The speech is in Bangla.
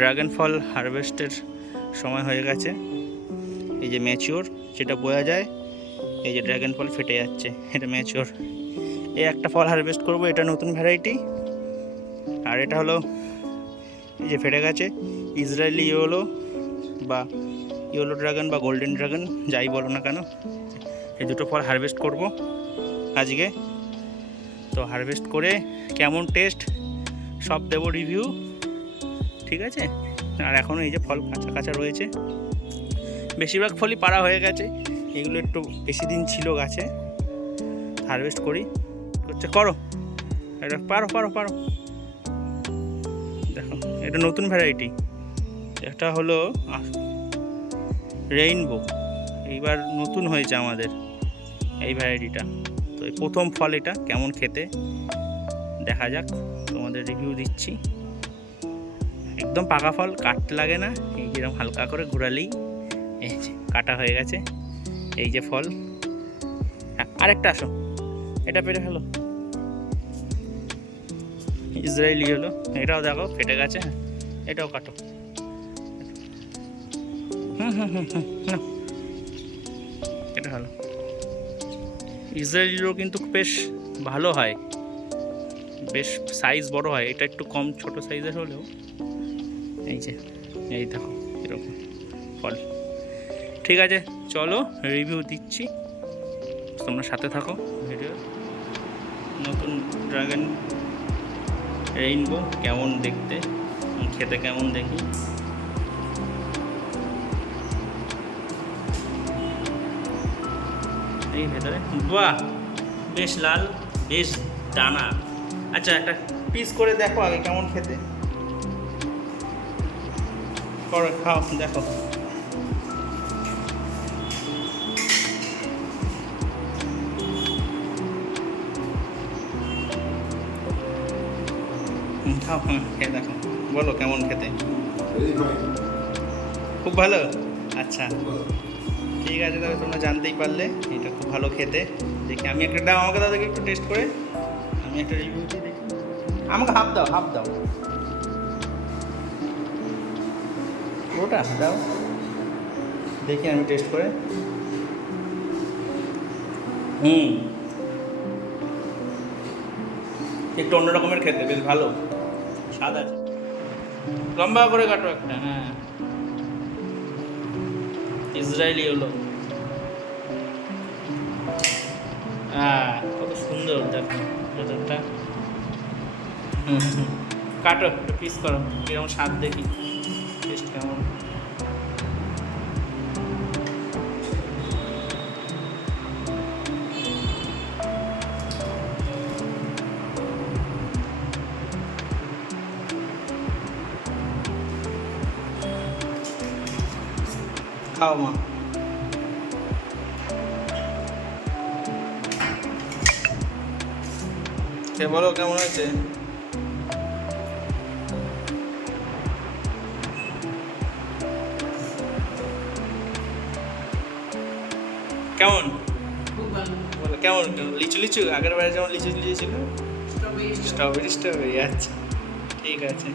ড্রাগন ফল হারভেস্টের সময় হয়ে গেছে। এই যে ম্যাচিওর, সেটা বোঝা যায়। এই যে ড্রাগন ফল ফেটে যাচ্ছে, এটা ম্যাচিওর। এই একটা ফল হারভেস্ট করব, এটা নতুন ভ্যারাইটি। আর এটা হলো, এই যে ফেটে গেছে, ইসরায়েলি ইয়োলো বা ইয়োলো ড্রাগন বা গোল্ডেন ড্রাগন, যাই বলো না কেন। এই দুটো ফল হারভেস্ট করব আজকে। তো হারভেস্ট করে কেমন টেস্ট, সব দেবো রিভিউ। ঠিক আছে? আর এখনও এই যে ফল কাঁচা কাঁচা রয়েছে। বেশিরভাগ ফলই পাড়া হয়ে গেছে। এগুলো একটু বেশি দিন ছিল গাছে। হারভেস্ট করি। করছে করো। এটা পারো পারো পারো। দেখো, এটা নতুন ভ্যারাইটি এটা হলো রেইনবো এইবার নতুন হয়েছে আমাদের এই ভ্যারাইটিটা তো এই প্রথম ফল এটা, কেমন খেতে? দেখা যাক, তোমাদের রিভিউ দিচ্ছি। একদম পাকা ফল কাটতে লাগে না। এই যেরকম হালকা করে ঘোরালেই এই যে কাটা হয়ে গেছে। এই যে ফল। হ্যাঁ, আরেকটা আসো। এটা পেরে ফেলো। ইসরায়েলি হলো। এটাও দেখো ফেটে গেছে। এটাও কাটো। হুম হুম হুম হুম এটা ভালো ইসরায়েলিরও কিন্তু বেশ ভালো হয়। বেশ সাইজ বড় হয়। এটা একটু কম ছোট সাইজের হলেও। এই যে, এই দেখো, এরকম ফল। ঠিক আছে, চলো রিভিউ দিচ্ছি। তোমরা সাথে থাকো ভিডিও নতুন ড্রাগন রেইনবো কেমন দেখতে? খেতে কেমন দেখি? এই ভেতরে? বাহ! বেশ লাল, বেশ দানা। আচ্ছা একটা পিস করে দেখো আগে কেমন খেতে। করো খাও দেখো খাও খেয়ে দেখো। বলো কেমন খেতে? খুব ভালো? আচ্ছা। ঠিক আছে তাহলে তোমরা জানতেই পারলে এটা খুব ভালো খেতে। দেখি আমি একটা দাও আমাকে দাও দেখি একটু টেস্ট করে। আমি একটা রিভিউ দিই দেখি। আমাকে হাফ দাও হাফ দাও। ওটা দাও। দেখি আমি টেস্ট করে। হুম। একটু অন্য রকমের খেতে, বেশ ভালো। স্বাদ আছে। লম্বা করে কাটো একটা হ্যাঁ। ইসরায়েলি হলো। হ্যাঁ কত সুন্দর, দেখো। ভেতরটা। কাটো একটু পিস করো। কীরকম স্বাদ দেখি। খাও মা কে বলো কেমন হয়েছে কেমন বলো কেমন লিচু লিচু আগের বারে যেমন লিচু লিচু ছিল স্ট্রবেরি স্ট্রবেরি আচ্ছা ঠিক আছে